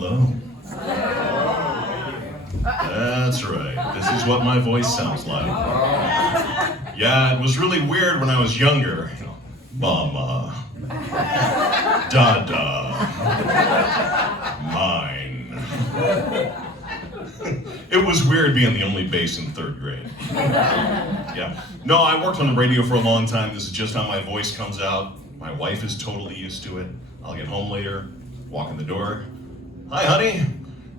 Hello. That's right. This is what my voice sounds like. Yeah, it was really weird when I was younger. Mama. Dada. Mine. It was weird being the only bass in 3rd grade. Yeah. No, I worked on the radio for a long time. This is just how my voice comes out. My wife is totally used to it. I'll get home later, walk in the door. Hi, honey.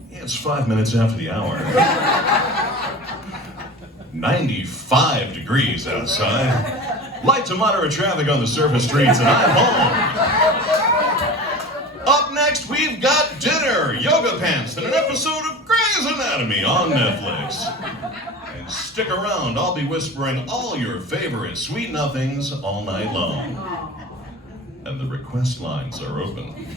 Yeah, it's 5 minutes after the hour. 95 degrees outside. Light to moderate traffic on the surface streets, and I'm home. Up next, we've got dinner, yoga pants, and an episode of Grey's Anatomy on Netflix. And stick around, I'll be whispering all your favorite sweet nothings all night long. And the request lines are open.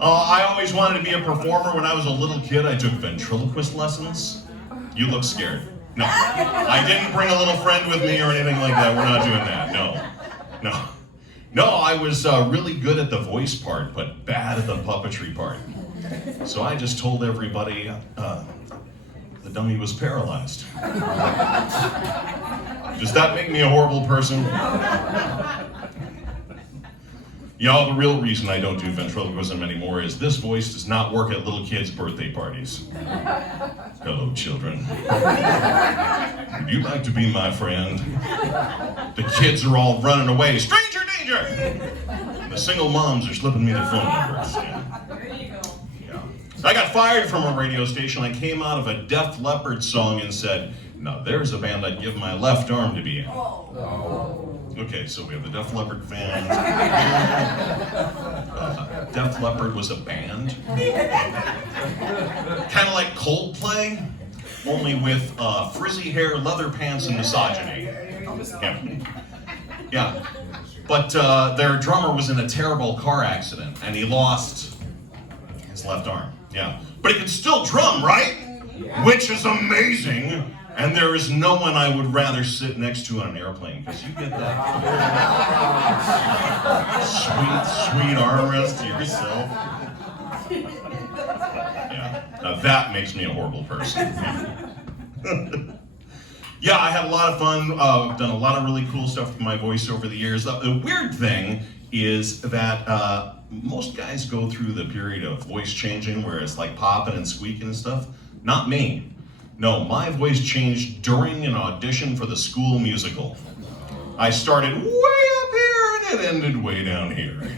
I always wanted to be a performer. When I was a little kid, I took ventriloquist lessons. You look scared. No, I didn't bring a little friend with me or anything like that. We're not doing that. No, I was really good at the voice part, but bad at the puppetry part. So I just told everybody the dummy was paralyzed. Does that make me a horrible person? Y'all, the real reason I don't do ventriloquism anymore is this voice does not work at little kids' birthday parties. Hello, children. Would you like to be my friend? The kids are all running away. Stranger danger! And the single moms are slipping me their phone numbers. Yeah. There you go. Yeah. I got fired from a radio station. I came out of a Def Leppard song and said, now there's a band I'd give my left arm to be in. Okay, so we have the Def Leppard band. Def Leppard was a band. Kind of like Coldplay, only with frizzy hair, leather pants, and misogyny. Yeah. But their drummer was in a terrible car accident, and he lost his left arm. Yeah. But he can still drum, right? Which is amazing. And there is no one I would rather sit next to on an airplane, because you get that sweet armrest to yourself. Yeah, now that makes me a horrible person. Yeah, I had a lot of fun. I've done a lot of really cool stuff with my voice over the years. The weird thing is that most guys go through the period of voice changing where it's like popping and squeaking and stuff. Not me. No, my voice changed during an audition for the school musical. I started way up here and it ended way down here.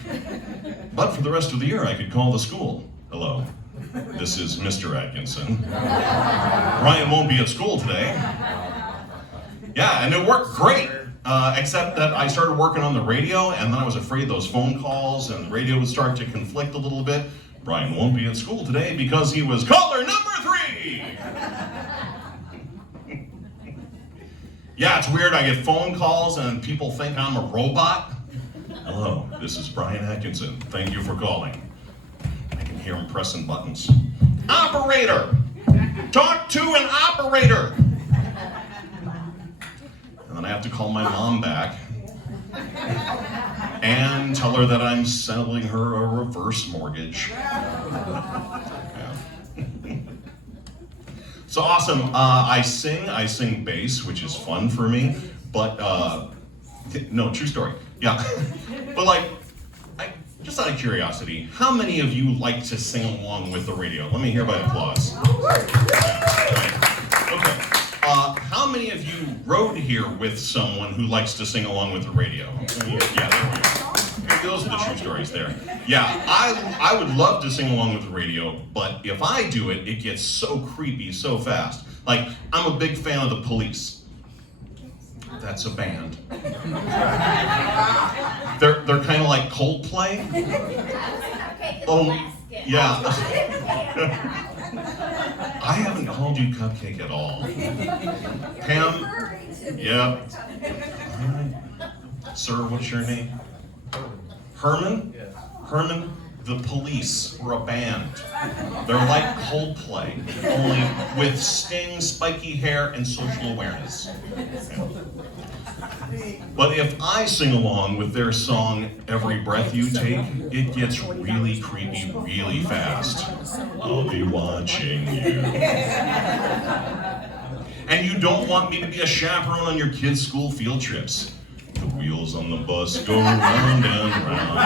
But for the rest of the year, I could call the school. Hello, this is Mr. Atkinson. Ryan won't be at school today. Yeah, and it worked great, except that I started working on the radio, and then I was afraid those phone calls and the radio would start to conflict a little bit. Brian won't be at school today because he was caller number 3. Yeah, it's weird. I get phone calls and people think I'm a robot. Hello, this is Brian Atkinson. Thank you for calling. I can hear him pressing buttons. Operator! Talk to an operator! And then I have to call my mom back and tell her that I'm selling her a reverse mortgage. Yeah. So awesome. I sing bass, which is fun for me, but no, true story. Yeah. But like, just out of curiosity, how many of you like to sing along with the radio? Let me hear by applause. Yeah. Okay. How many of you rode here with someone who likes to sing along with the radio? Yeah, there we go. Those are the true stories there. Yeah, I would love to sing along with the radio, but if I do it, it gets so creepy so fast. Like, I'm a big fan of the Police. That's a band. They're kind of like Coldplay. Oh, yeah. I haven't called you Cupcake at all. Pam? Yeah. Sir, what's your name? Herman? Herman, the Police were a band. They're like Coldplay, only with sting, spiky hair, and social awareness. But if I sing along with their song, Every Breath You Take, it gets really creepy really fast. I'll be watching you. And you don't want me to be a chaperone on your kids' school field trips. The wheels on the bus go round and round.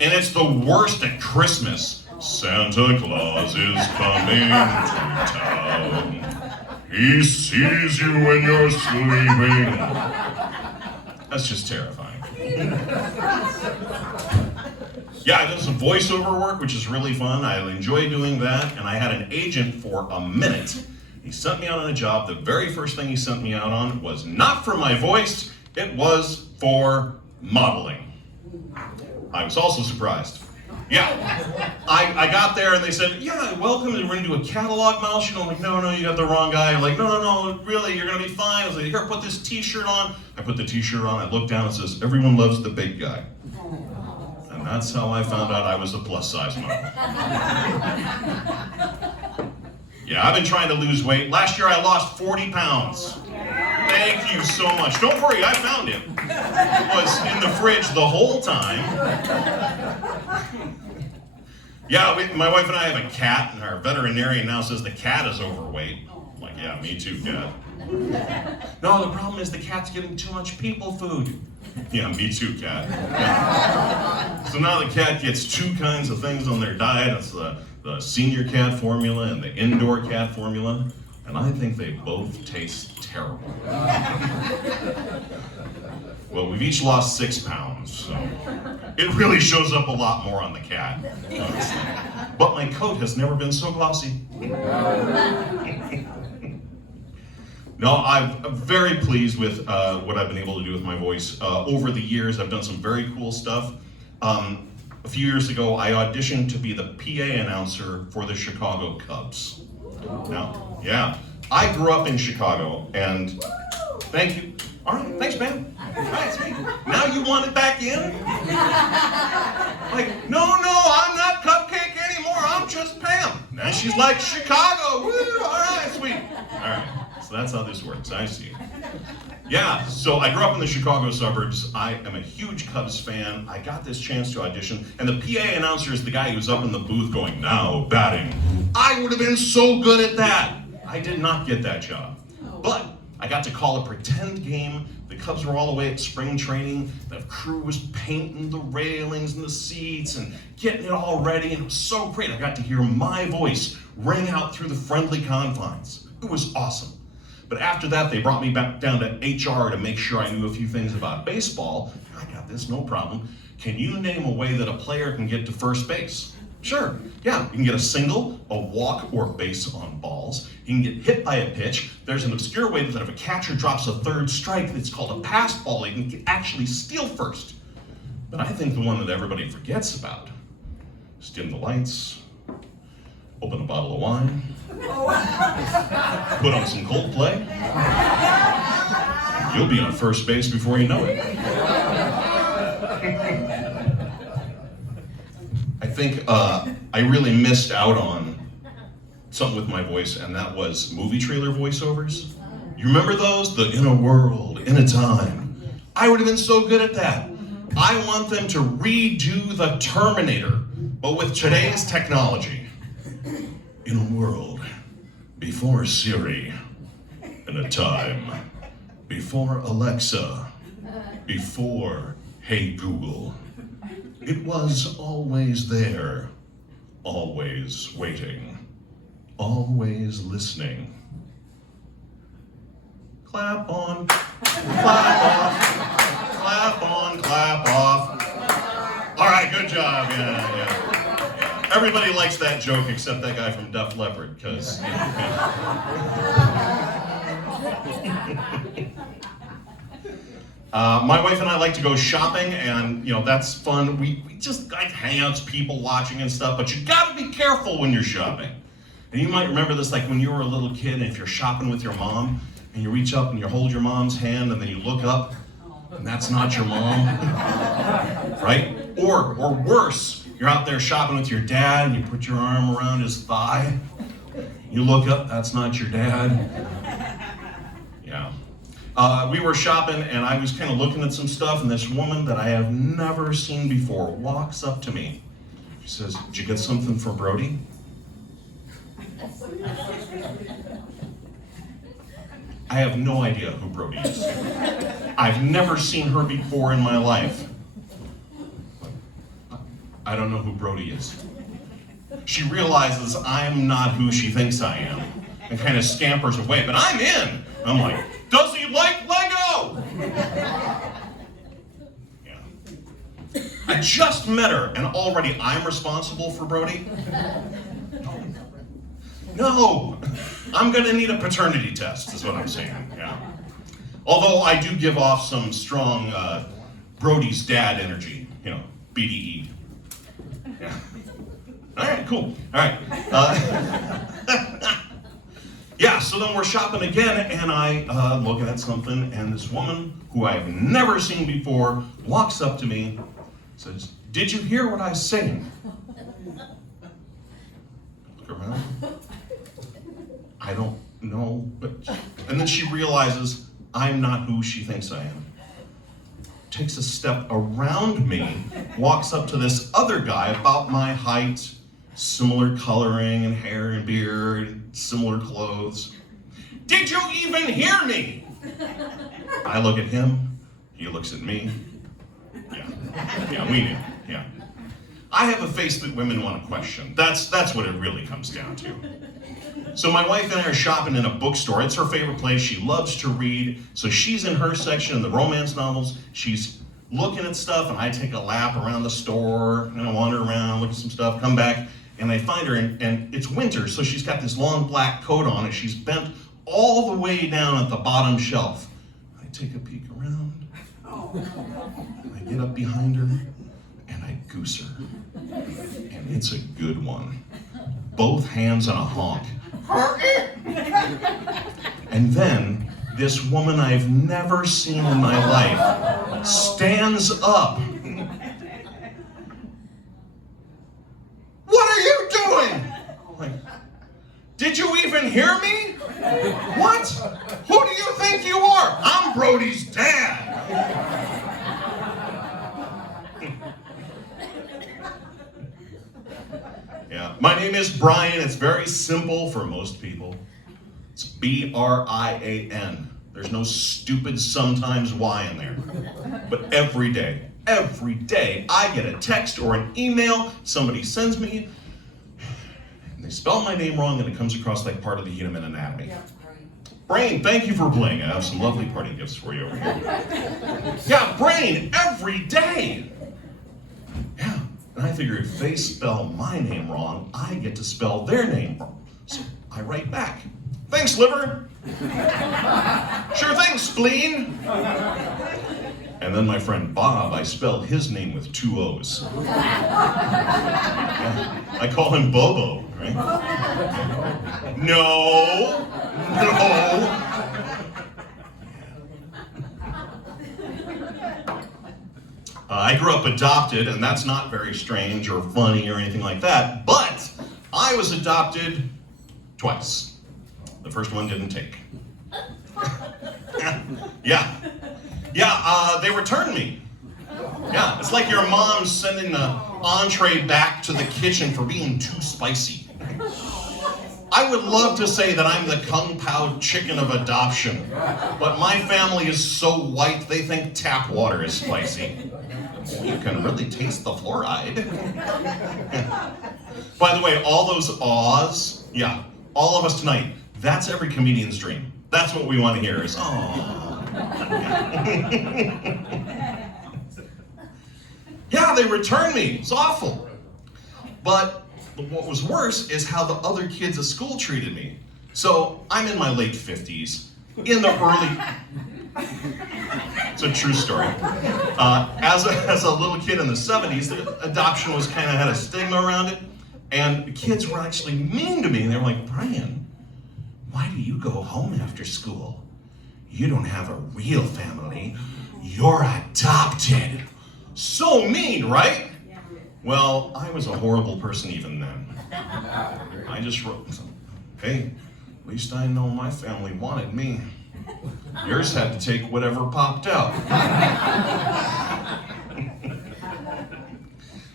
And it's the worst at Christmas. Santa Claus is coming to town. He sees you when you're sleeping. That's just terrifying. Yeah, I did some voiceover work, which is really fun. I enjoy doing that, and I had an agent for a minute. He sent me out on a job. The very first thing he sent me out on was not for my voice, it was for modeling. I was also surprised. Yeah, I got there and they said, yeah, welcome, we're gonna do a catalog model shoot. I'm like, no, you got the wrong guy. I'm like, no, really, you're gonna be fine. I was like, here, put this t-shirt on. I put the t-shirt on, I looked down, it says, everyone loves the big guy. And that's how I found out I was a plus size model. Yeah, I've been trying to lose weight. Last year I lost 40 pounds. Thank you so much. Don't worry, I found it. It was in the fridge the whole time. Yeah, my wife and I have a cat, and our veterinarian now says the cat is overweight. I'm like, yeah, me too, cat. No, the problem is the cat's getting too much people food. Yeah, me too, cat. Yeah. So now the cat gets two kinds of things on their diet. It's the senior cat formula and the indoor cat formula. And I think they both taste terrible. Well, we've each lost 6 pounds, so it really shows up a lot more on the cat, honestly. But my coat has never been so glossy. No, I'm very pleased with what I've been able to do with my voice. Over the years, I've done some very cool stuff. A few years ago, I auditioned to be the PA announcer for the Chicago Cubs. Now, yeah, I grew up in Chicago, and thank you. All right, thanks, man. All right, sweet. Now you want it back in? Like, no, I'm not Cupcake anymore. I'm just Pam. Now she's like, Chicago. Woo, all right, sweet. All right, so that's how this works. I see. Yeah, so I grew up in the Chicago suburbs. I am a huge Cubs fan. I got this chance to audition, and the PA announcer is the guy who's up in the booth going, now batting. I would have been so good at that. I did not get that job. But I got to call a pretend game. The Cubs were all the way at spring training. The crew was painting the railings and the seats and getting it all ready, and it was so great. I got to hear my voice ring out through the friendly confines. It was awesome. But after that, they brought me back down to HR to make sure I knew a few things about baseball. I got this, no problem. Can you name a way that a player can get to first base? Sure, yeah, you can get a single, a walk, or base on balls. You can get hit by a pitch. There's an obscure way that if a catcher drops a third strike, it's called a pass ball. You can actually steal first. But I think the one that everybody forgets about is dim the lights, open a bottle of wine, put on some Coldplay. You'll be on first base before you know it. I think I really missed out on something with my voice, and that was movie trailer voiceovers. You remember those? The In a World, In a Time. I would have been so good at that. I want them to redo The Terminator, but with today's technology. In a world before Siri, in a time before Alexa, before Hey Google. It was always there, always waiting, always listening. Clap on, clap off, clap on, clap off. All right, good job, yeah. Everybody likes that joke except that guy from Def Leppard, because... my wife and I like to go shopping, and that's fun. We just like hangouts, people watching and stuff, but you gotta be careful when you're shopping. And you might remember this like when you were a little kid, and if you're shopping with your mom, and you reach up and you hold your mom's hand, and then you look up, and that's not your mom, right? Or worse, you're out there shopping with your dad, and you put your arm around his thigh, you look up, that's not your dad. Yeah. we were shopping and I was kind of looking at some stuff, and this woman that I have never seen before walks up to me. She says, "Did you get something for Brody?" I have no idea who Brody is. I've never seen her before in my life. I don't know who Brody is. She realizes I'm not who she thinks I am and kind of scampers away, but I'm in. I'm like, "Does he like Lego?" Yeah. I just met her and already I'm responsible for Brody? No, I'm gonna need a paternity test, is what I'm saying, yeah. Although I do give off some strong Brody's dad energy, you know, BDE. Yeah. All right, cool, all right. Yeah, so then we're shopping again, and I looking at something, and this woman, who I've never seen before, walks up to me, says, "Did you hear what I was saying?" Look around. I don't know, but... And then she realizes I'm not who she thinks I am. Takes a step around me, walks up to this other guy about my height, similar coloring and hair and beard, similar clothes. "Did you even hear me?" I look at him, he looks at me. Yeah, we knew, yeah. I have a face that women want to question. That's what it really comes down to. So my wife and I are shopping in a bookstore. It's her favorite place. She loves to read. So she's in her section in the romance novels. She's looking at stuff, and I take a lap around the store, and I wander around, look at some stuff, come back, and I find her, and it's winter, so she's got this long black coat on, and she's bent all the way down at the bottom shelf. I take a peek around, I get up behind her, and I goose her. And it's a good one. Both hands on a honk. And then, this woman I've never seen in my life stands up. "What are you doing?" Like, "Did you even hear me?" "What? Who do you think you are?" "I'm Brody's dad." Yeah, my name is Brian. It's very simple for most people. It's B-R-I-A-N. There's no stupid sometimes Y in there. But every day, I get a text or an email somebody sends me, and they spell my name wrong, and it comes across like part of the human anatomy. Yeah, Brain, thank you for playing. I have some lovely party gifts for you over here. Yeah, Brain, every day. Yeah, and I figure if they spell my name wrong, I get to spell their name wrong. So I write back. "Thanks, liver." "Sure thing, spleen." And then my friend Bob, I spelled his name with 2 O's. Yeah, I call him Bobo, right? No. I grew up adopted, and that's not very strange or funny or anything like that, but I was adopted twice. The first one didn't take. They returned me. Yeah, it's like your mom sending the entree back to the kitchen for being too spicy. I would love to say that I'm the kung pao chicken of adoption, but my family is so white they think tap water is spicy. You can really taste the fluoride. By the way, all those awes, yeah, all of us tonight, that's every comedian's dream. That's what we want to hear is, "Oh." Yeah, they returned me. It's awful. But what was worse is how the other kids at school treated me. So I'm in my late 50s, in the early... It's a true story. As a little kid in the 70s, the adoption was kind of had a stigma around it, and the kids were actually mean to me. And they were like, "Brian, why do you go home after school? You don't have a real family. You're adopted." So mean, right? Well, I was a horrible person even then. I just wrote, "Hey, at least I know my family wanted me." Yours had to take whatever popped out.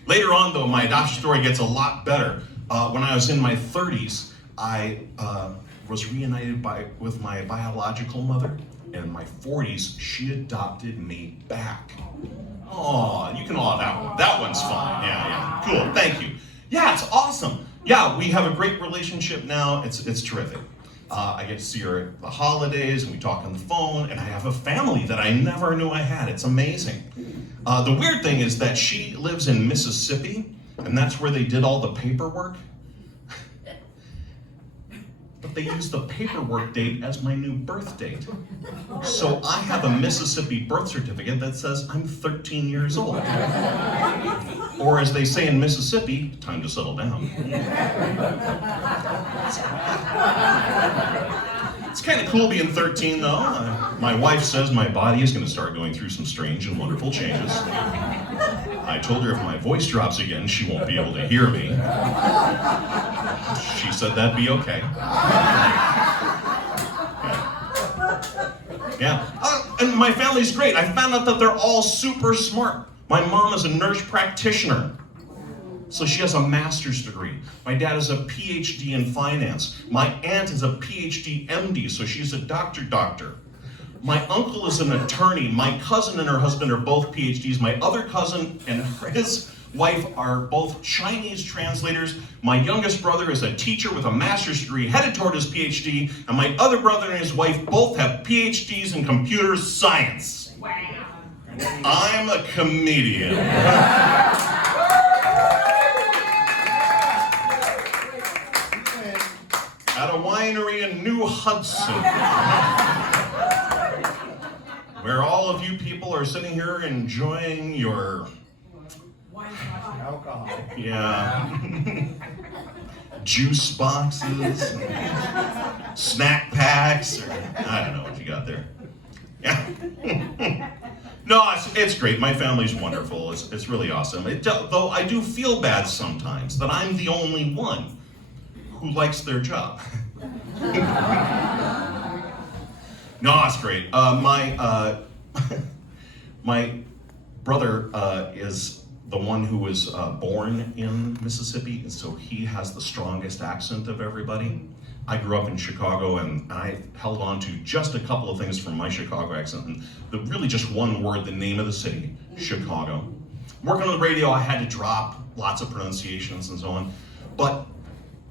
Later on, though, my adoption story gets a lot better. When I was in my 30s, I was reunited with my biological mother. And in my 40s, she adopted me back. Oh, you can all that one. That one's fine. Yeah. Cool. Thank you. Yeah, it's awesome. Yeah, we have a great relationship now. It's terrific. I get to see her at the holidays, and we talk on the phone, and I have a family that I never knew I had. It's amazing. The weird thing is that she lives in Mississippi, and that's where they did all the paperwork. But they used the paperwork date as my new birth date. So I have a Mississippi birth certificate that says I'm 13 years old. Or as they say in Mississippi, time to settle down. It's kind of cool being 13 though. My wife says my body is going to start going through some strange and wonderful changes. I told her if my voice drops again, she won't be able to hear me. She said that'd be okay. Yeah. And my family's great. I found out that they're all super smart. My mom is a nurse practitioner, so she has a master's degree. My dad is a PhD in finance. My aunt is a PhD MD, so she's a doctor. My uncle is an attorney. My cousin and her husband are both PhDs. My other cousin and his wife are both Chinese translators. My youngest brother is a teacher with a master's degree headed toward his PhD. And my other brother and his wife both have PhDs in computer science. Wow. I'm a comedian. At a winery in New Hudson, where all of you people are sitting here enjoying your alcohol. Yeah. Juice boxes, snack packs, or I don't know what you got there. Yeah. No, it's great. My family's wonderful. It's really awesome. Though I do feel bad sometimes that I'm the only one who likes their job. No, it's great. My brother is the one who was born in Mississippi, and so he has the strongest accent of everybody. I grew up in Chicago, and I held on to just a couple of things from my Chicago accent, and really just one word, the name of the city, Chicago. Working on the radio, I had to drop lots of pronunciations and so on, but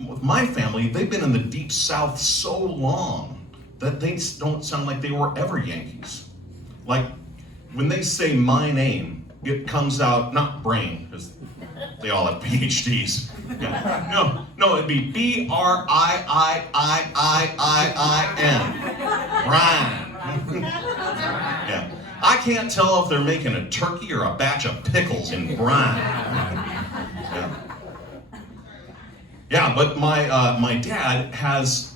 with my family, they've been in the deep South so long that they don't sound like they were ever Yankees. Like, when they say my name, it comes out, not brain, because they all have PhDs. Yeah. No, it'd be B-R-I-I-I-I-I-I-N. Ryman. Yeah. I can't tell if they're making a turkey or a batch of pickles in brine. Yeah. Yeah, but my dad has,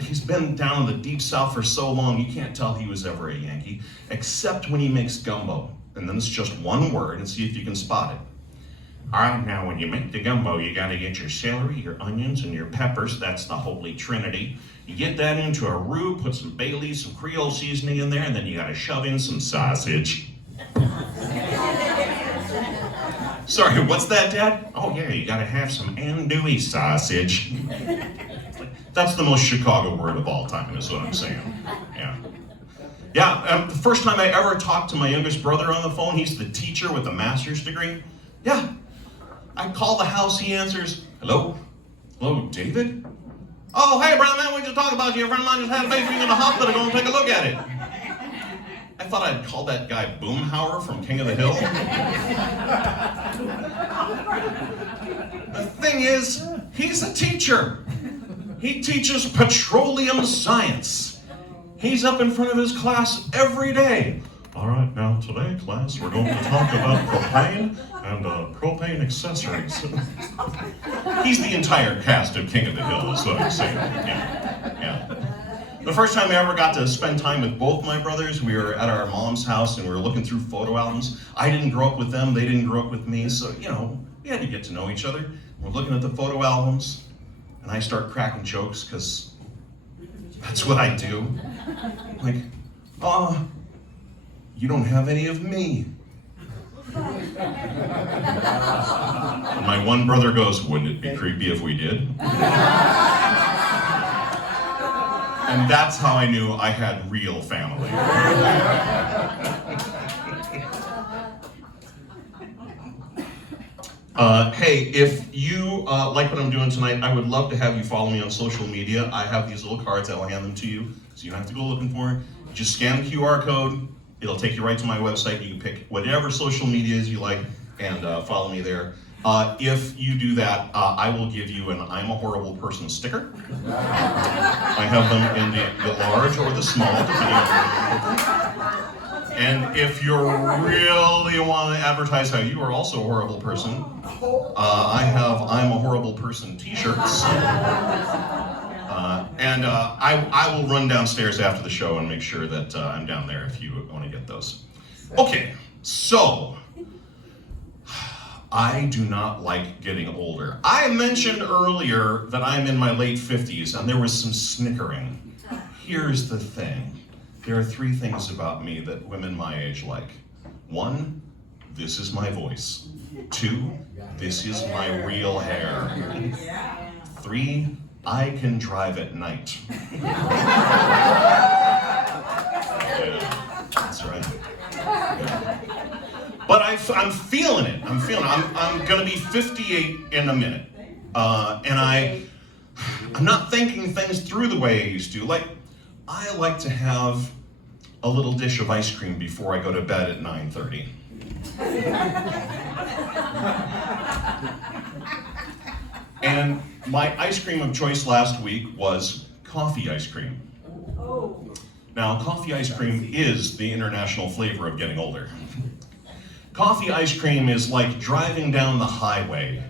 he's been down in the deep South for so long, you can't tell he was ever a Yankee, except when he makes gumbo. And then it's just one word, and see if you can spot it. All right, now when you make the gumbo, you gotta get your celery, your onions, and your peppers. That's the holy trinity. You get that into a roux, put some bay leaves, some Creole seasoning in there, and then you gotta shove in some sausage. Sorry, what's that, Dad? Oh yeah, you gotta have some andouille sausage. That's the most Chicago word of all time, is what I'm saying. Yeah. Yeah, the first time I ever talked to my youngest brother on the phone, he's the teacher with a master's degree. Yeah, I call the house, he answers, hello? Hello, David? Oh, hey, brother man, we just talked about you. A friend of mine just had a baby in the hospital. Go and take a look at it. I thought I'd call that guy Boomhauer from King of the Hill. The thing is, he's a teacher. He teaches petroleum science. He's up in front of his class every day. All right, now today, class, we're going to talk about propane and propane accessories. He's the entire cast of King of the Hill, is what I'm saying. Yeah. The first time I ever got to spend time with both my brothers, we were at our mom's house and we were looking through photo albums. I didn't grow up with them, they didn't grow up with me, so, we had to get to know each other. We're looking at the photo albums, and I start cracking jokes, because that's what I do. Like, you don't have any of me. And my one brother goes, wouldn't it be creepy if we did? And that's how I knew I had real family. Hey, if you like what I'm doing tonight, I would love to have you follow me on social media. I have these little cards, I will hand them to you, so you don't have to go looking for it. Just scan the QR code, it'll take you right to my website. You can pick whatever social medias you like and follow me there. If you do that, I will give you an I'm a Horrible Person sticker. I have them in the large or the small, depending on. And if you really want to advertise how you are also a horrible person, I have I'm a Horrible Person t-shirts. And I will run downstairs after the show and make sure that I'm down there if you want to get those. Okay, so I do not like getting older. I mentioned earlier that I'm in my late 50s and there was some snickering. Here's the thing. There are 3 things about me that women my age like. 1, this is my voice. 2, this is my real hair. 3, I can drive at night. Yeah, that's right. Yeah. But I'm feeling it. I'm gonna be 58 in a minute. And I'm not thinking things through the way I used to. Like, I like to have a little dish of ice cream before I go to bed at 9:30. And my ice cream of choice last week was coffee ice cream. Now, coffee ice cream is the international flavor of getting older. Coffee ice cream is like driving down the highway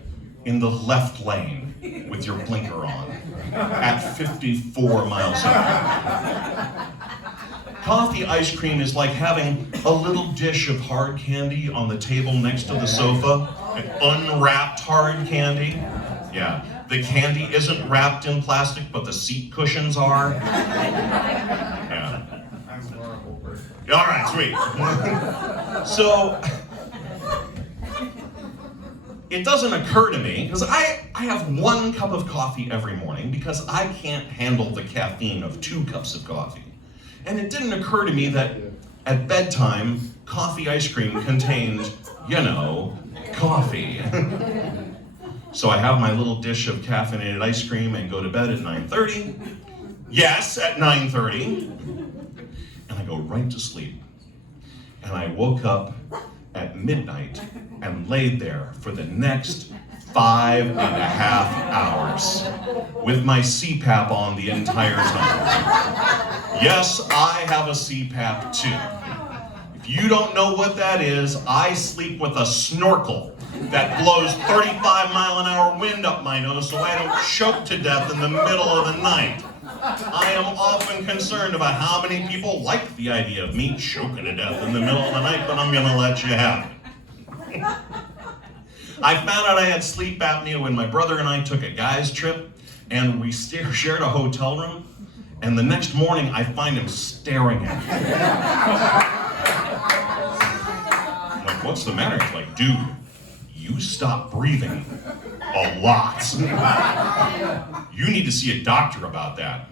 in the left lane with your blinker on at 54 miles an hour. Coffee ice cream is like having a little dish of hard candy on the table next to the sofa, an unwrapped hard candy. Yeah, the candy isn't wrapped in plastic, but the seat cushions are. Yeah. All right, sweet. So, it doesn't occur to me, because I have 1 cup of coffee every morning because I can't handle the caffeine of 2 cups of coffee. And it didn't occur to me that at bedtime, coffee ice cream contained, coffee. So I have my little dish of caffeinated ice cream and go to bed at 9:30. Yes, at 9:30. And I go right to sleep. And I woke up at midnight and laid there for the next 5.5 hours with my CPAP on the entire time. Yes, I have a CPAP too. If you don't know what that is, I sleep with a snorkel that blows 35-mile-an-hour wind up my nose so I don't choke to death in the middle of the night. I am often concerned about how many people like the idea of me choking to death in the middle of the night, but I'm gonna let you have it. I found out I had sleep apnea when my brother and I took a guy's trip, and we shared a hotel room, and the next morning I find him staring at me. I'm like, what's the matter? He's like, dude, you stop breathing a lot. You need to see a doctor about that.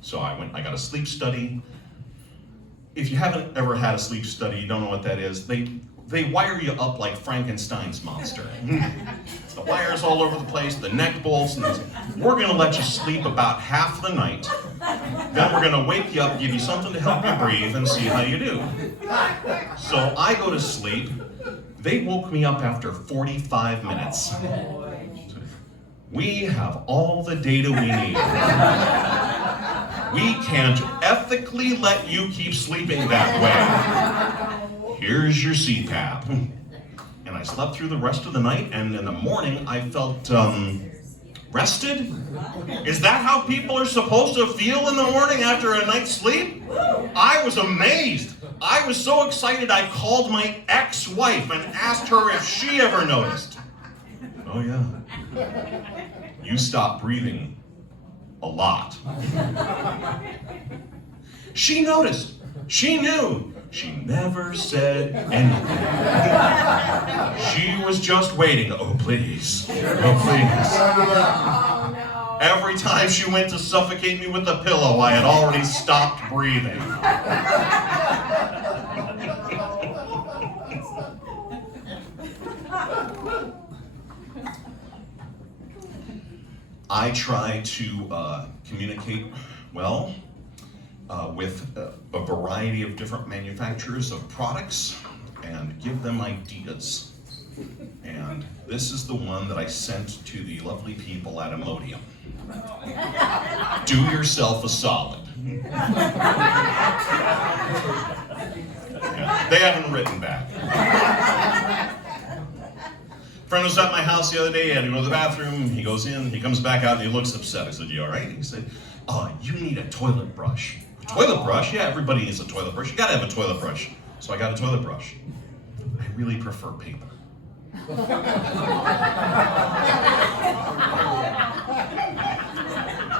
So I got a sleep study. If you haven't ever had a sleep study, you don't know what that is, they wire you up like Frankenstein's monster. The wires all over the place, the neck bolts, and we're gonna let you sleep about half the night. Then we're gonna wake you up, give you something to help you breathe, and see how you do. So I go to sleep. They woke me up after 45 minutes. We have all the data we need. We can't ethically let you keep sleeping that way. Here's your CPAP. And I slept through the rest of the night, and in the morning I felt rested. Is that how people are supposed to feel in the morning after a night's sleep? I was amazed. I was so excited I called my ex-wife and asked her if she ever noticed. Oh yeah. You stop breathing a lot. She noticed. She knew. She never said anything. She was just waiting. Oh, please. Oh, please. Oh, no. Every time she went to suffocate me with a pillow, I had already stopped breathing. I try to communicate well with a variety of different manufacturers of products and give them ideas. And this is the one that I sent to the lovely people at Imodium. Do yourself a solid. Yeah, they haven't written back. Friend was at my house the other day, he had to go to the bathroom, he goes in, he comes back out and he looks upset. I said, you all right? He said, oh, you need a toilet brush. A toilet brush? Yeah, everybody needs a toilet brush. You gotta have a toilet brush. So I got a toilet brush. I really prefer paper.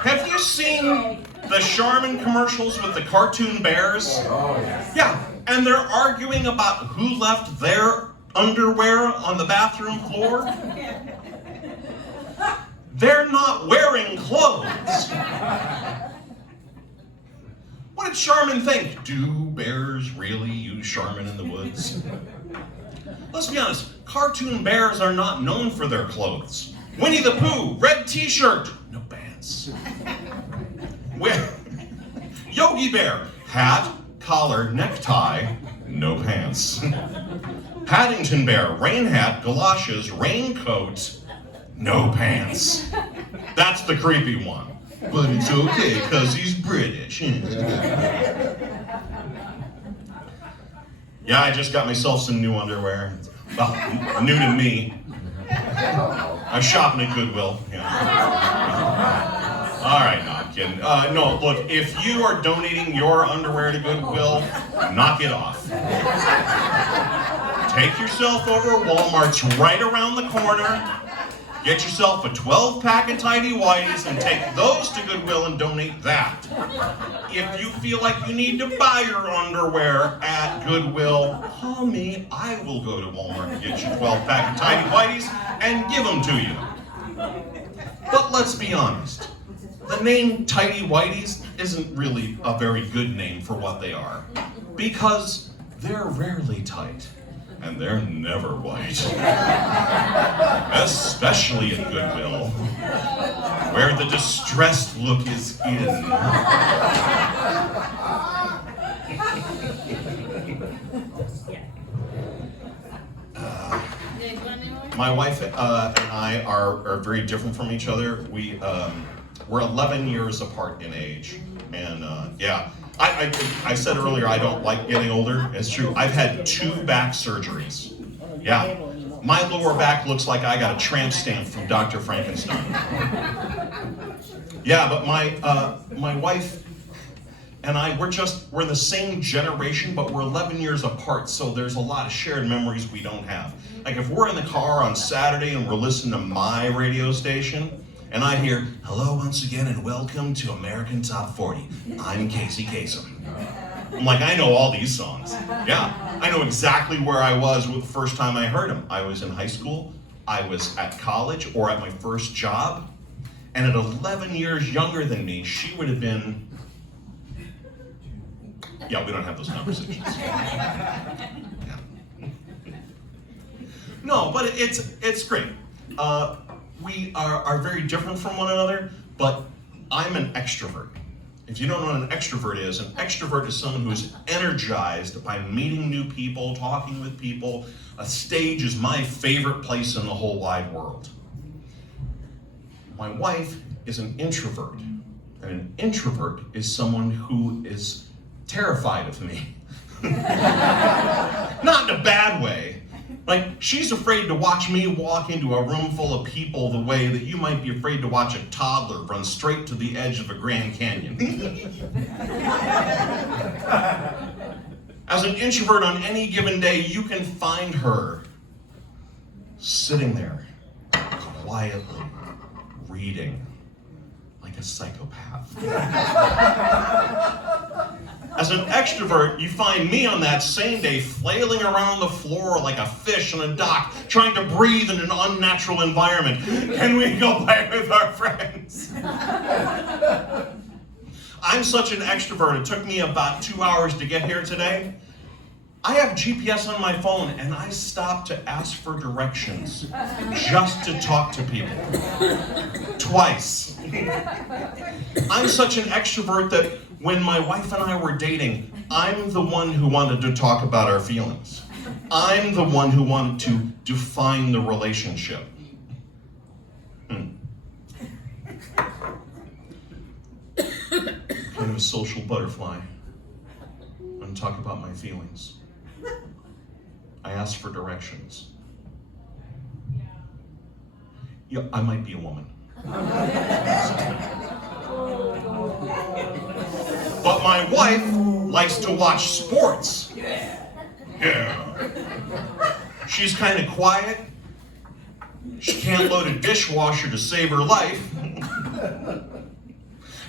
Have you seen the Charmin commercials with the cartoon bears? Oh, yes. Yeah, and they're arguing about who left their underwear on the bathroom floor. They're not wearing clothes. What did Charmin think? Do bears really use Charmin in the woods? Let's be honest, cartoon bears are not known for their clothes. Winnie the Pooh, red t-shirt, no pants. Yogi Bear, hat, collar, necktie, no pants. Paddington Bear, rain hat, galoshes, raincoat, no pants. That's the creepy one. But it's okay, because he's British. Yeah, I just got myself some new underwear. Well, new to me. I'm shopping at Goodwill. Yeah. All right, no, I'm kidding. No, look, if you are donating your underwear to Goodwill, knock it off. Take yourself over. Walmart's right around the corner. Get yourself a 12-pack of Tidy Whities and take those to Goodwill and donate that. If you feel like you need to buy your underwear at Goodwill, call me. I will go to Walmart and get you a 12-pack of Tidy Whities and give them to you. But let's be honest. The name Tidy Whities isn't really a very good name for what they are, because they're rarely tight. And they're never white. Especially at Goodwill, where the distressed look is in. My wife and I are very different from each other. We're 11 years apart in age. And yeah. I said earlier I don't like getting older. It's true. I've had 2 back surgeries. Yeah. My lower back looks like I got a tramp stamp from Dr. Frankenstein. Yeah, but my wife and I, we're the same generation, but we're 11 years apart, so there's a lot of shared memories we don't have. Like if we're in the car on Saturday and we're listening to my radio station, and I hear, hello once again and welcome to American Top 40. I'm Casey Kasem. I'm like, I know all these songs. Yeah, I know exactly where I was the first time I heard them. I was in high school, I was at college or at my first job. And at 11 years younger than me, she would have been, yeah, we don't have those conversations. Yeah. No, but it's great. We are very different from one another, but I'm an extrovert. If you don't know what an extrovert is someone who's energized by meeting new people, talking with people. A stage is my favorite place in the whole wide world. My wife is an introvert, and an introvert is someone who is terrified of me. Not in a bad way. Like, she's afraid to watch me walk into a room full of people the way that you might be afraid to watch a toddler run straight to the edge of a Grand Canyon. As an introvert on any given day, you can find her sitting there, quietly reading, like like a psychopath. As an extrovert, you find me on that same day flailing around the floor like a fish on a dock, trying to breathe in an unnatural environment. Can we go play with our friends? I'm such an extrovert, it took me about 2 hours to get here today. I have GPS on my phone and I stopped to ask for directions just to talk to people. Twice. I'm such an extrovert that when my wife and I were dating, I'm the one who wanted to talk about our feelings. I'm the one who wanted to define the relationship. Kind of a social butterfly. I'm talking about my feelings. I asked for directions. Yeah, I might be a woman. But my wife likes to watch sports. Yeah. She's kind of quiet. She can't load a dishwasher to save her life.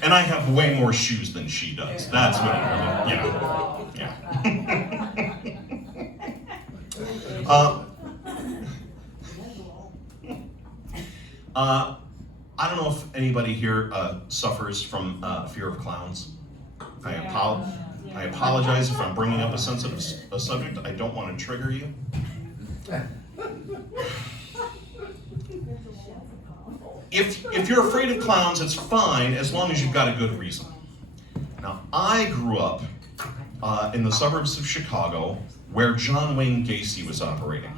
And I have way more shoes than she does. That's what it really, yeah. I don't know if anybody here suffers from fear of clowns. I apologize if I'm bringing up a sensitive subject. I don't want to trigger you. If you're afraid of clowns, it's fine as long as you've got a good reason. Now, I grew up in the suburbs of Chicago where John Wayne Gacy was operating.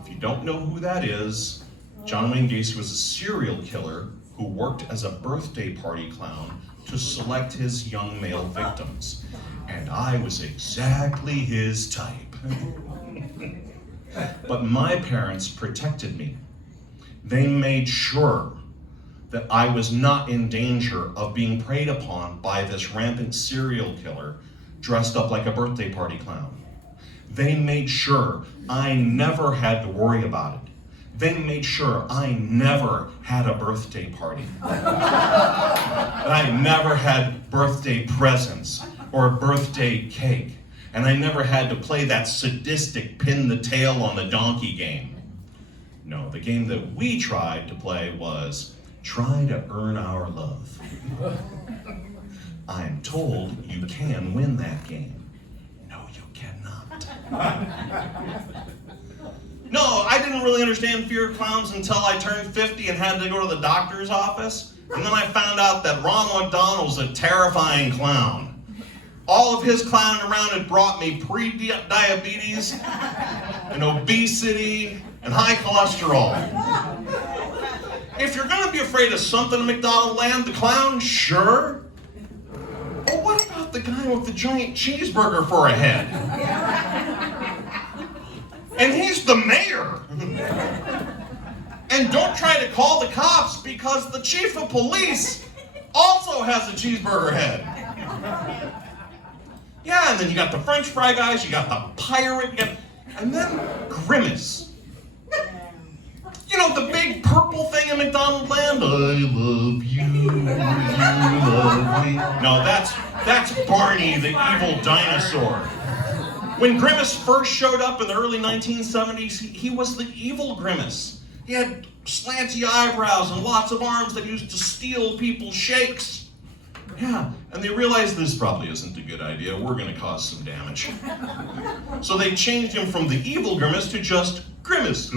If you don't know who that is, John Wayne Gacy was a serial killer who worked as a birthday party clown to select his young male victims. And I was exactly his type. But my parents protected me. They made sure that I was not in danger of being preyed upon by this rampant serial killer dressed up like a birthday party clown. They made sure I never had to worry about it. They made sure I never had a birthday party. That I never had birthday presents or a birthday cake. And I never had to play that sadistic pin the tail on the donkey game. No, the game that we tried to play was try to earn our love. I'm told you can win that game. No, you cannot. No, I didn't really understand fear of clowns until I turned 50 and had to go to the doctor's office. And then I found out that Ron McDonald's a terrifying clown. All of his clowning around had brought me pre-diabetes and obesity and high cholesterol. If you're gonna be afraid of something in McDonald land, the clown, sure. But what about the guy with the giant cheeseburger for a head? And he's the mayor. And don't try to call the cops because the chief of police also has a cheeseburger head. Yeah, and then you got the French fry guys, you got the pirate, and then Grimace. You know, the big purple thing in McDonald land? I love you, you love me. No, that's Barney, the evil dinosaur. When Grimace first showed up in the early 1970s, he was the evil Grimace. He had slanty eyebrows and lots of arms that he used to steal people's shakes. Yeah, and they realized this probably isn't a good idea. We're going to cause some damage. So they changed him from the evil Grimace to just Grimace.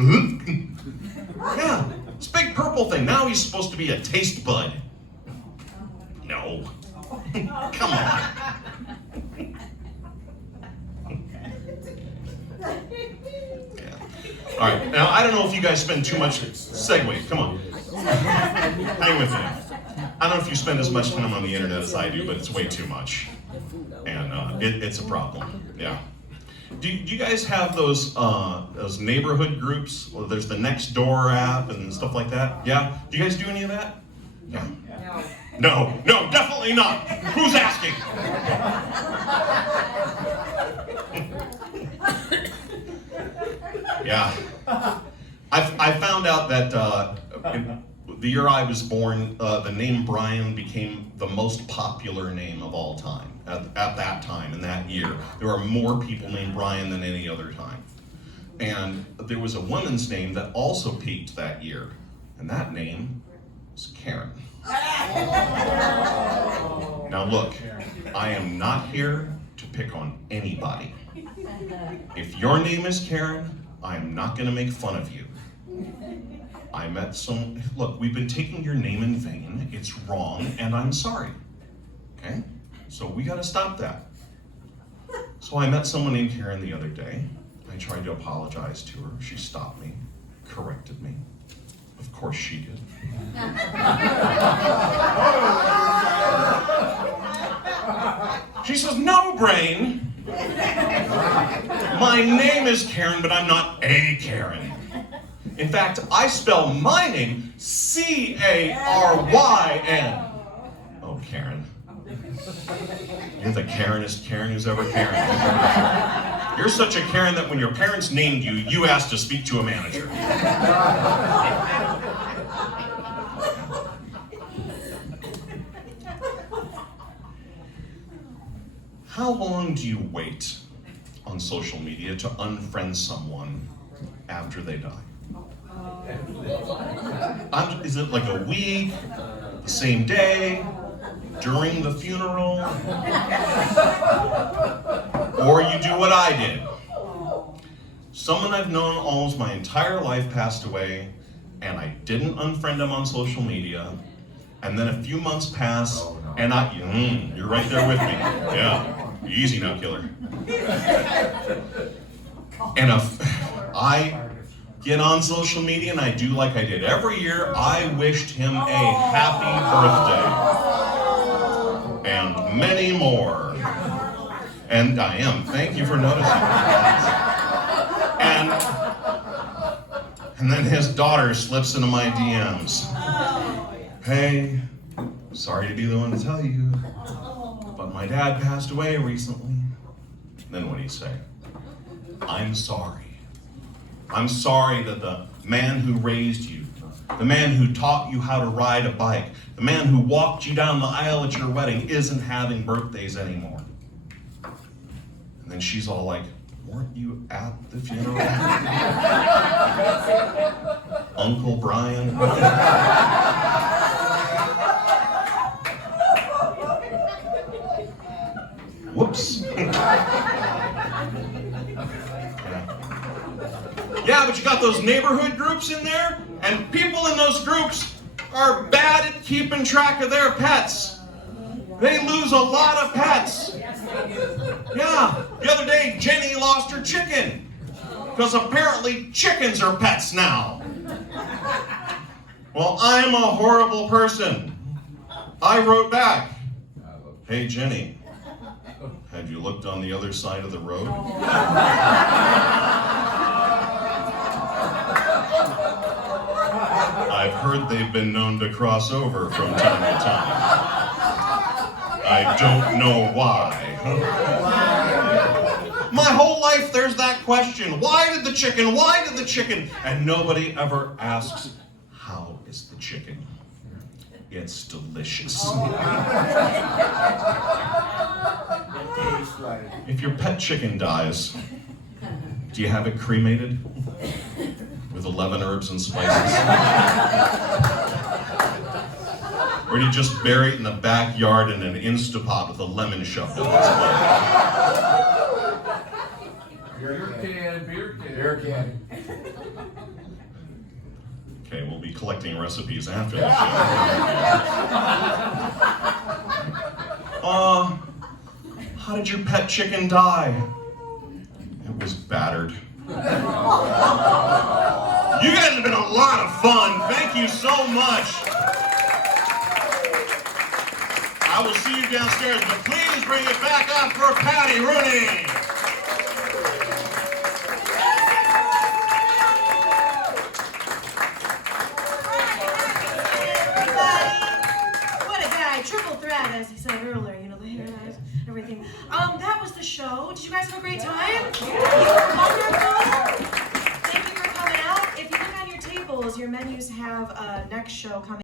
Yeah, this big purple thing. Now he's supposed to be a taste bud. No. Come on. All right, now I don't know if you guys spend too much, segue, come on. Hang with me. I don't know if you spend as much time on the internet as I do, but it's way too much. And it's a problem, yeah. Do you guys have those neighborhood groups? Well, there's the Nextdoor app and stuff like that, yeah? Do you guys do any of that? Yeah. No, definitely not. Who's asking? Yeah. I found out that the year I was born, the name Brian became the most popular name of all time. At that time, in that year, there were more people named Brian than any other time. And there was a woman's name that also peaked that year, and that name was Karen. Now look, I am not here to pick on anybody. If your name is Karen, I am not going to make fun of you. I met some, look, we've been taking your name in vain. It's wrong, and I'm sorry. Okay? So we got to stop that. So I met someone named Karen the other day. I tried to apologize to her. She stopped me, corrected me. Of course she did. She says, no, Brain. My name is Karen, but I'm not a Karen. In fact, I spell my name C-A-R-Y-N. Oh, Karen. You're the Karenest Karen who's ever Karen. You're such a Karen that when your parents named you, you asked to speak to a manager. How long do you wait on social media to unfriend someone after they die? Is it like a week, the same day, during the funeral? Or you do what I did. Someone I've known almost my entire life passed away, and I didn't unfriend him on social media, and then a few months pass, and you're right there with me. Yeah, easy now, killer. And I get on social media and I do like I did every year. I wished him a happy birthday. And many more. And I am. Thank you for noticing. And then his daughter slips into my DMs. Hey, sorry to be the one to tell you, but my dad passed away recently. Then what do you say? I'm sorry. I'm sorry that the man who raised you, the man who taught you how to ride a bike, the man who walked you down the aisle at your wedding isn't having birthdays anymore. And then she's all like, weren't you at the funeral? Uncle Brian? Whoops. Yeah, but you got those neighborhood groups in there, and people in those groups are bad at keeping track of their pets. They lose a lot of pets. Yeah, the other day, Jenny lost her chicken, because apparently chickens are pets now. Well, I'm a horrible person. I wrote back, hey, Jenny, have you looked on the other side of the road? I've heard they've been known to cross over from time to time. I don't know why. My whole life there's that question. Why did the chicken? Why did the chicken? And nobody ever asks, how is the chicken? It's delicious. If your pet chicken dies, do you have it cremated? With 11 herbs and spices? Or do you just bury it in the backyard in an Instapot with a lemon shoved in its Beer can. Okay, we'll be collecting recipes after the show. How did your pet chicken die? It was battered. You guys have been a lot of fun. Thank you so much. I will see you downstairs, but please bring it back up for Patty Rooney. What a guy, triple threat, as he said earlier, you know, the hairline, everything. That was the show. Did you guys have a great time? You were wonderful. Thank you for coming out. If you look on your table, cool is your menus have a next show coming